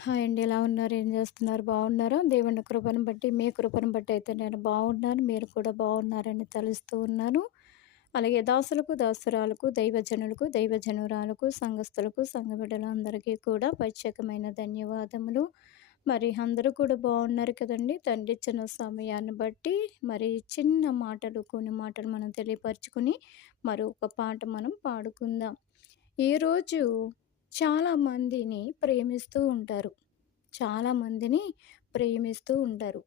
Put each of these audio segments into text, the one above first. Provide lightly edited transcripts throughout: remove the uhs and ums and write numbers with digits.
Hi అండి. ఎలా ఉన్నారు? ఏం చేస్తున్నారు? బాగున్నారా? దేవుని కృపను బట్టి, మీ కృపను బట్టి అయితే నేను బాగున్నాను. మీరు కూడా బాగున్నారని తలుస్తూ ఉన్నాను. అలాగే దాసులకు, దాసురాలకు, దైవజనులకు, దైవజనురాలకు, సంఘస్థులకు, సంఘ బిడ్డలందరికీ కూడా ప్రత్యేకమైన ధన్యవాదములు. మరి అందరూ కూడా బాగున్నారు కదండీ! తండ్రిచ్చిన సమయాన్ని బట్టి మరి చిన్న మాటలు, కొన్ని మాటలు మనం తెలియపరుచుకొని మరి ఒక పాట మనం పాడుకుందాం. ఈరోజు చాలామందిని ప్రేమిస్తూ ఉంటారు. చాలామందిని ప్రేమిస్తూ ఉంటారు.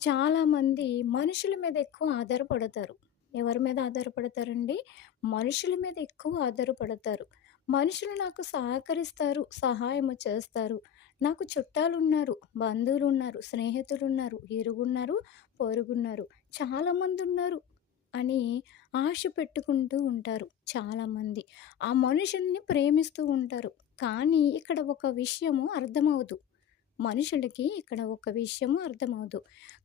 చాలామంది మనుషుల మీద ఎక్కువ ఆధారపడతారు. ఎవరి మీద ఆధారపడతారండి? మనుషుల మీద ఎక్కువ ఆధారపడతారు. మనుషులు నాకు సహకరిస్తారు, సహాయము చేస్తారు. నాకు చుట్టాలున్నారు, బంధువులున్నారు, స్నేహితులున్నారు, ఇరుగున్నారు, పొరుగున్నారు, చాలామందున్నారు అని ఆశ పెట్టుకుంటూ ఉంటారు చాలామంది. ఆ మనుషుల్ని ప్రేమిస్తూ ఉంటారు. కానీ ఇక్కడ ఒక విషయము అర్థమవదు. మనుషులకి ఇక్కడ ఒక విషయము అర్థమవదు.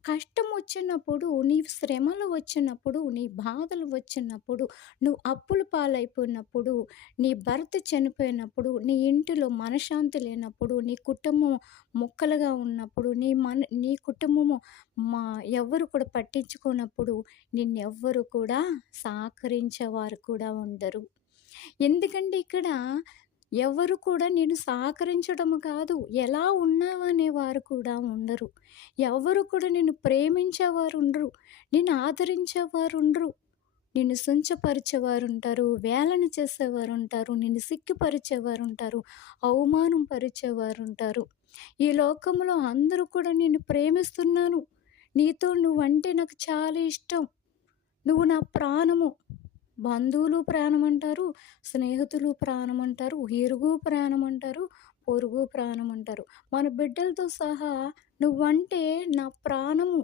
కష్టం వచ్చినప్పుడు, నీ శ్రమలు వచ్చినప్పుడు, నీ బాధలు వచ్చినప్పుడు, నువ్వు అప్పుల పాలైపోయినప్పుడు, నీ భర్త చనిపోయినప్పుడు, నీ ఇంటిలో మనశ్శాంతి లేనప్పుడు, నీ కుటుంబం ముక్కలుగా ఉన్నప్పుడు, నీ కుటుంబము మా ఎవ్వరు కూడా పట్టించుకోనప్పుడు, నిన్నెవ్వరు కూడా సహకరించేవారు కూడా ఉండరు. ఎందుకంటే ఇక్కడ ఎవరు కూడా నిన్ను సహకరించడం కాదు, ఎలా ఉన్నావనే వారు కూడా ఉండరు. ఎవరు కూడా నిన్ను ప్రేమించేవారుండరు, నిన్ను ఆదరించేవారుండరు. నిన్ను కించపరిచేవారుంటారు, వేలన చేసేవారుంటారు, నిన్ను సిగ్గుపరిచేవారుంటారు, అవమానం పరిచేవారుంటారు. ఈ లోకంలో అందరూ కూడా నిన్ను ప్రేమిస్తున్నాను. నువ్వంటే నాకు చాలా ఇష్టం. నువ్వు నా ప్రాణము. బంధువులు ప్రాణమంటారు, స్నేహితులు ప్రాణమంటారు, ఇరుగు ప్రాణమంటారు, పొరుగు ప్రాణమంటారు. మన బిడ్డలతో సహా నువ్వంటే నా ప్రాణము.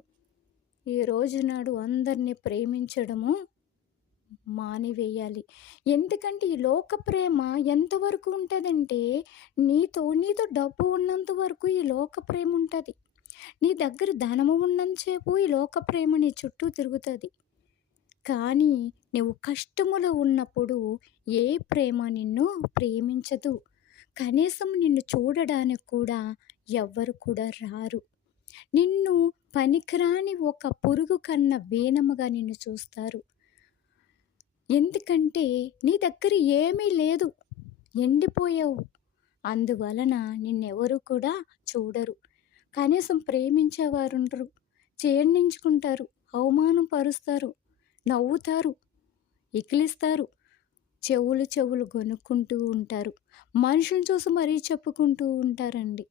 ఈ రోజు నాడు అందరిని ప్రేమించడము మానివేయాలి. ఎందుకంటే ఈ లోక ప్రేమ ఎంతవరకు ఉంటదంటే, నీతో డబ్బు ఉన్నంత వరకు ఈ లోక ప్రేమ ఉంటది. నీ దగ్గర ధనము ఉన్నంత సేపు ఈ లోక ప్రేమ నీ చుట్టూ తిరుగుతది. కానీ నువ్వు కష్టములో ఉన్నప్పుడు ఏ ప్రేమ నిన్ను ప్రేమించదు. కనీసం నిన్ను చూడడానికి కూడా ఎవ్వరు కూడా రారు. నిన్ను పనికిరాని ఒక పురుగు కన్నా హీనముగా నిన్ను చూస్తారు. ఎందుకంటే నీ దగ్గర ఏమీ లేదు, ఎండిపోయావు. అందువలన నిన్నెవరు కూడా చూడరు. కనీసం ప్రేమించేవారుండరు. చేర్నించుకుంటారు, అవమానం పరుస్తారు, నవ్వుతారు, ఎక్కిలిస్తారు, చెవులు చెవులు గొనుక్కుంటూ ఉంటారు. మనుషుల్ని చూసి మరీ చెప్పుకుంటూ ఉంటారండి.